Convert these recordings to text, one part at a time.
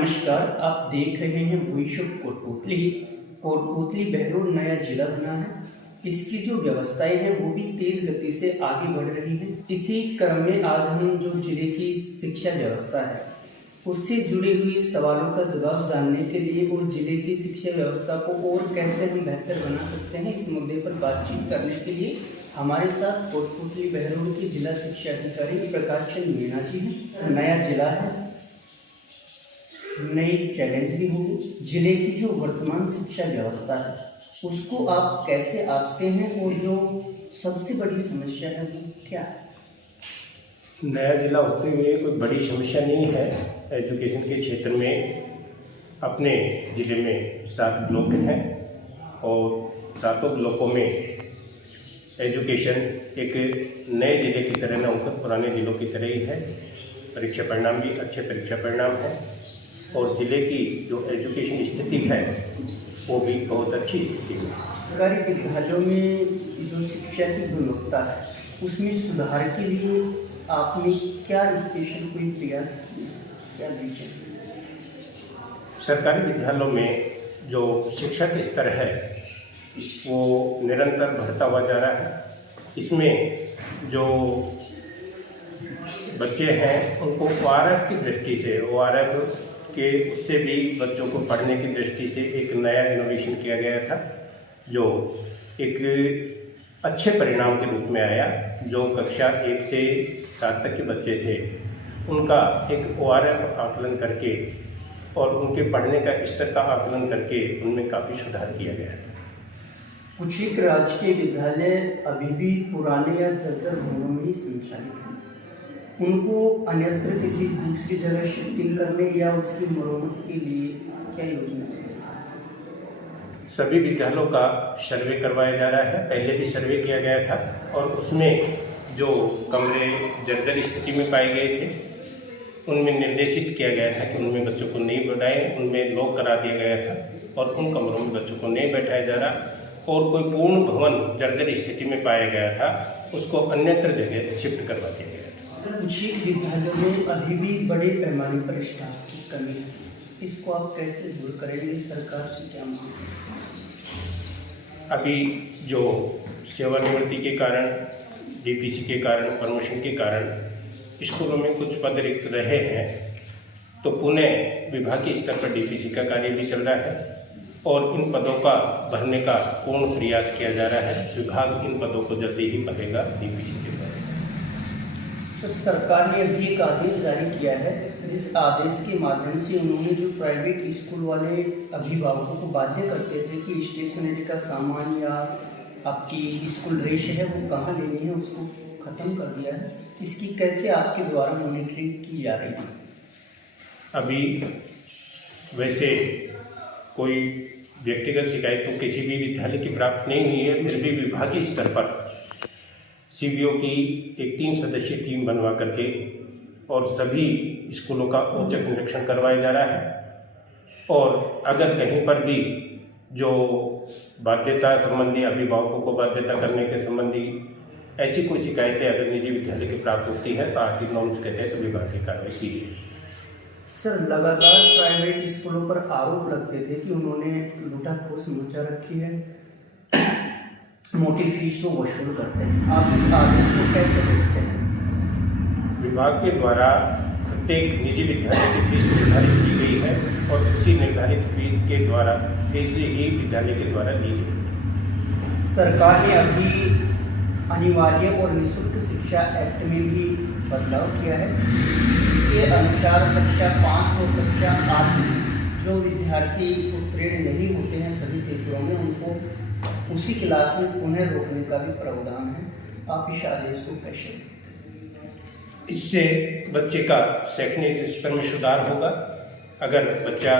नमस्कार, आप देख रहे हैं वॉइस ऑफ कोटपुतली। कोटपुतली बहरोड नया जिला बना है। इसकी जो व्यवस्थाएं हैं वो भी तेज गति से आगे बढ़ रही हैं। इसी क्रम में आज हम जो जिले की शिक्षा व्यवस्था है उससे जुड़े हुए सवालों का जवाब जानने के लिए और जिले की शिक्षा व्यवस्था को और कैसे हम बेहतर बना सकते हैं, इस मुद्दे पर बातचीत करने के लिए हमारे साथ कोटपुतली बहरोड के जिला शिक्षा अधिकारी प्रकाश चंद मीणा जी हैं। नया जिला है, नई चैलेंज भी होंगे। जिले की जो वर्तमान शिक्षा व्यवस्था है उसको आप कैसे आंकते हैं और जो सबसे बड़ी समस्या है वो क्या है? नया जिला होते हुए कोई बड़ी समस्या नहीं है। एजुकेशन के क्षेत्र में अपने ज़िले में 7 ब्लॉक हैं और 7 ब्लॉकों में एजुकेशन एक नए ज़िले की तरह न होकर पुराने ज़िलों की तरह ही है। परीक्षा परिणाम भी अच्छे परीक्षा परिणाम है और ज़िले की जो एजुकेशन स्थिति है वो भी बहुत अच्छी स्थिति है। सरकारी विद्यालयों में जो शिक्षा की गुणवत्ता है उसमें सुधार के लिए आपने क्या स्पेशल कोई प्रयास किए, क्या विषय? सरकारी विद्यालयों में जो शिक्षा का स्तर है वो निरंतर बढ़ता हुआ जा रहा है। इसमें जो बच्चे हैं उनको ORF की दृष्टि से, ORF के उससे भी बच्चों को पढ़ने की दृष्टि से एक नया इनोवेशन किया गया था जो एक अच्छे परिणाम के रूप में आया। जो कक्षा 1 से 7 तक के बच्चे थे उनका एक ORF आकलन करके और उनके पढ़ने का स्तर का आकलन करके उनमें काफ़ी सुधार किया गया था। कुछ एक राजकीय विद्यालय अभी भी पुराने या जर्जर भवनों में ही संचालित हैं। उनको अन्यत्र किसी दूसरी जगह शिफ्टिंग करने या उसकी मरम्मत के लिए क्या योजना है? सभी विद्यालयों का सर्वे करवाया जा रहा है। पहले भी सर्वे किया गया था और उसमें जो कमरे जर्जर स्थिति में पाए गए थे उनमें निर्देशित किया गया था कि उनमें बच्चों को नहीं बैठाएं, उनमें लॉक करा दिया गया था और उन कमरों में बच्चों को नहीं बैठाया जा रहा। और कोई पूर्ण भवन जर्जर स्थिति में पाया गया था उसको अन्यत्र जगह शिफ्ट करवा दिया गया था। कुछ एक विद्यालयों में अभी भी बड़े पैमाने पर स्टाफ की कमी है, इसको आप कैसे दूर करेंगे? सरकार से क्या मांग? अभी जो सेवानिवृत्ति के कारण, DPC के कारण, प्रमोशन के कारण स्कूलों में कुछ पद रिक्त रहे हैं तो पुनः विभागीय स्तर पर DPC का कार्य भी चल रहा है और इन पदों का भरने का पूर्ण प्रयास किया जा रहा है। विभाग इन पदों को जल्दी ही भरेगा DPC के द्वारा। सरकार ने अभी एक आदेश जारी किया है जिस आदेश के माध्यम से उन्होंने जो प्राइवेट स्कूल वाले अभिभावकों को बाध्य करते थे कि स्टेशनरी का सामान या आपकी स्कूल ड्रेस है वो कहाँ लेनी है उसको ख़त्म कर दिया है। इसकी कैसे आपके द्वारा मॉनिटरिंग की जा रही है? अभी वैसे कोई व्यक्तिगत शिकायत तो किसी भी विद्यालय की प्राप्त नहीं हुई है, फिर भी विभागीय स्तर पर CBO की एक 3 सदस्यीय टीम बनवा करके और सभी स्कूलों का औचक निरीक्षण करवाया जा रहा है और अगर कहीं पर भी जो बाध्यता संबंधी, अभिभावकों को बाध्यता करने के संबंधी ऐसी कोई शिकायतें अगर निजी विद्यालय की प्राप्त होती है तो आर्थिक नॉर्म्स के तहत विभाग की कार्रवाई की गई। सर, लगातार प्राइवेट स्कूलों पर आरोप लगते थे कि उन्होंने लूटाखोर मचा रखी है, मोटी फीस को वसूल करते हैं। आप इस आदेश को कैसे देखते हैं? विभाग के द्वारा प्रत्येक निजी विद्यालय की फीस निर्धारित की गई है और उसी निर्धारित फीस के द्वारा ऐसे ही विद्यालय के द्वारा ली गई। सरकार ने अभी अनिवार्य और निःशुल्क शिक्षा एक्ट में भी बदलाव किया है। इसके अनुसार कक्षा 5 और कक्षा 8 में जो विद्यार्थी उत्तीर्ण नहीं होते हैं सभी पेपरों में उनको उसी क्लास में पुनः रोकने का भी प्रावधान है। आप इस आदेश को कैसे देखते हैं? इससे बच्चे का शैक्षणिक स्तर में सुधार होगा। अगर बच्चा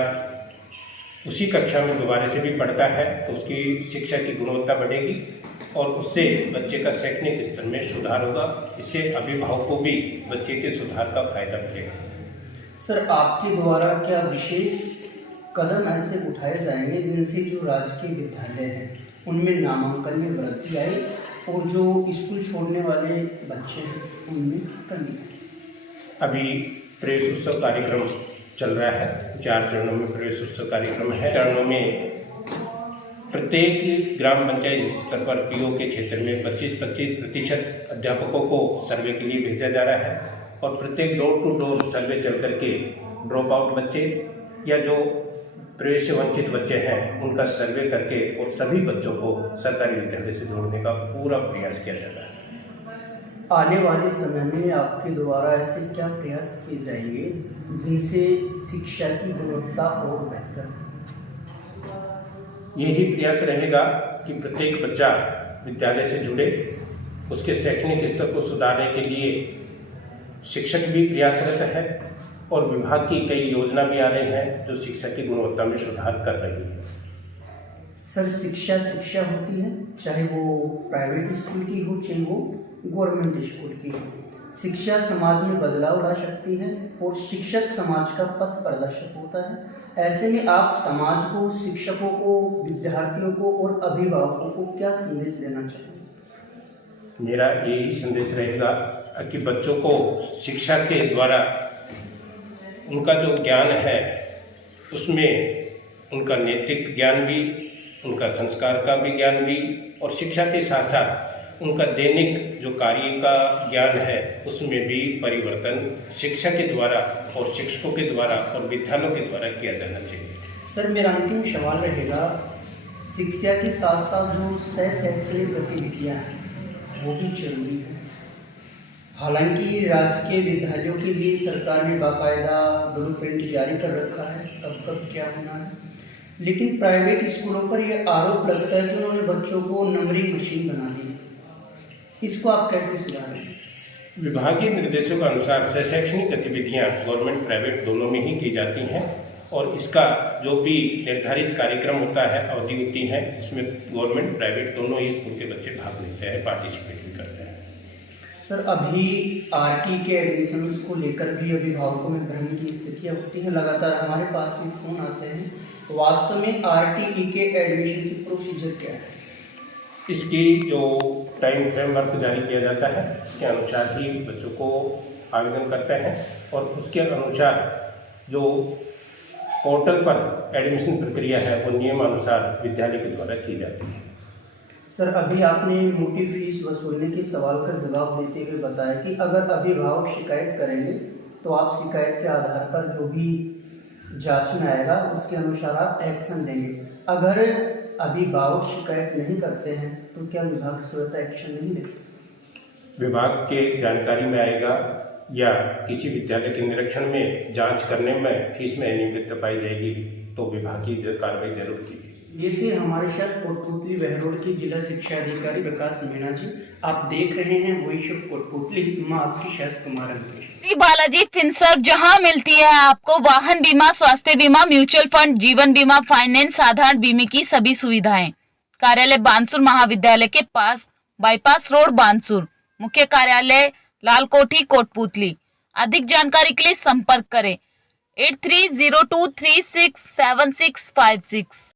उसी कक्षा में दोबारा से भी पढ़ता है तो उसकी शिक्षा की गुणवत्ता बढ़ेगी और उससे बच्चे का शैक्षणिक स्तर में सुधार होगा। इससे अभिभावकों को भी बच्चे के सुधार का फायदा मिलेगा। सर, आपके द्वारा क्या विशेष कदम ऐसे उठाए जाएंगे जिनसे जो राजकीय विद्यालय हैं उनमें नामांकन में वृद्धि आए और जो स्कूल छोड़ने वाले बच्चे हैं उनमें कमी? अभी प्रेस उत्सव कार्यक्रम चल रहा है 4 चरणों में प्रवेश उत्सव कार्यक्रम है। चरणों में प्रत्येक ग्राम पंचायत स्तर पर पीओ के क्षेत्र में 25-25% अध्यापकों को सर्वे के लिए भेजा जा रहा है और प्रत्येक डोर टू डोर सर्वे चल करके ड्रॉप आउट बच्चे या जो प्रवेश से वंचित बच्चे हैं उनका सर्वे करके और सभी बच्चों को सरकारी विद्यालय से जोड़ने का पूरा प्रयास किया जा रहा है। आने वाले समय में आपके द्वारा ऐसे क्या प्रयास किए जाएंगे जिनसे शिक्षा की गुणवत्ता और बेहतर हो? यही प्रयास रहेगा कि प्रत्येक बच्चा विद्यालय से जुड़े, उसके शैक्षणिक स्तर को सुधारने के लिए शिक्षक भी प्रयासरत है और विभाग की कई योजना भी आ रही हैं जो शिक्षा की गुणवत्ता में सुधार कर रही है। सर, शिक्षा शिक्षा होती है, चाहे वो प्राइवेट स्कूल की हो चाहे वो गवर्नमेंट स्कूल की हो। शिक्षा समाज में बदलाव ला सकती है और शिक्षक समाज का पथ प्रदर्शक होता है। ऐसे में आप समाज को, शिक्षकों को, विद्यार्थियों को और अभिभावकों को क्या संदेश देना चाहेंगे? मेरा यही संदेश रहेगा कि बच्चों को शिक्षा के द्वारा उनका जो ज्ञान है उसमें उनका नैतिक ज्ञान भी, उनका संस्कार का भी ज्ञान भी और शिक्षा के साथ साथ उनका दैनिक जो कार्य का ज्ञान है उसमें भी परिवर्तन शिक्षा के द्वारा और शिक्षकों के द्वारा और विद्यालयों के द्वारा किया जाना चाहिए। सर, मेरा अंतिम सवाल रहेगा, शिक्षा के साथ साथ जो शैक्षणिक गतिविधियाँ हैं वो भी जरूरी है। हालांकि राजकीय विद्यालयों के लिए सरकार ने बाकायदा ब्लूप्रिंट जारी कर रखा है कब कब क्या होना है, लेकिन प्राइवेट स्कूलों पर यह आरोप लगता है कि उन्होंने बच्चों को नंबरिंग मशीन बना दी। इसको आप कैसे सुधारेंगे? विभागीय निर्देशों के अनुसार शैक्षणिक गतिविधियां गवर्नमेंट प्राइवेट दोनों में ही की जाती हैं और इसका जो भी निर्धारित कार्यक्रम होता है, अवधि होती है, इसमें गवर्नमेंट प्राइवेट दोनों ही स्कूल के बच्चे भाग लेते हैं, पार्टिसिपेट भी करते हैं। सर, अभी आरटी के एडमिशन्स को लेकर भी अभिभावकों में भ्रम की स्थितियाँ होती हैं, लगातार हमारे पास भी फ़ोन आते हैं। वास्तव में आरटी के एडमिशन की प्रोसीजर क्या है? इसकी जो टाइम फ्रेमवर्क जारी किया जाता है उसके अनुसार ही बच्चों को आवेदन करते हैं और उसके अनुसार जो पोर्टल पर एडमिशन प्रक्रिया है वो नियमानुसार विद्यालय के द्वारा की जाती है। सर, अभी आपने मोटी फीस वसूलने के सवाल का जवाब देते हुए बताया कि अगर अभिभावक शिकायत करेंगे तो आप शिकायत के आधार पर जो भी जांच में आएगा उसके अनुसार आप एक्शन लेंगे। अगर अभिभावक शिकायत नहीं करते हैं तो क्या विभाग स्वतः एक्शन नहीं लेते? विभाग के जानकारी में आएगा या किसी विद्यालय के निरीक्षण में जांच करने में फीस में अनियमितता पाई जाएगी तो विभाग की कार्रवाई जरूर की। ये थे हमारे साथ कोटपुतली बहरोड के जिला शिक्षा अधिकारी प्रकाश मीणा जी। आप देख रहे हैं वॉइस ऑफ कोटपुतली, मैं आपकी शरद कुमार अंकेश। बालाजी फिनसर्व, जहां मिलती है आपको वाहन बीमा, स्वास्थ्य बीमा, म्यूचुअल फंड, जीवन बीमा, फाइनेंस, साधारण बीमे की सभी सुविधाएं। कार्यालय बानसूर महाविद्यालय के पास, बाईपास रोड बानसूर। मुख्य कार्यालय लाल कोठी कोटपुतली। अधिक जानकारी के लिए संपर्क करें 8302367656।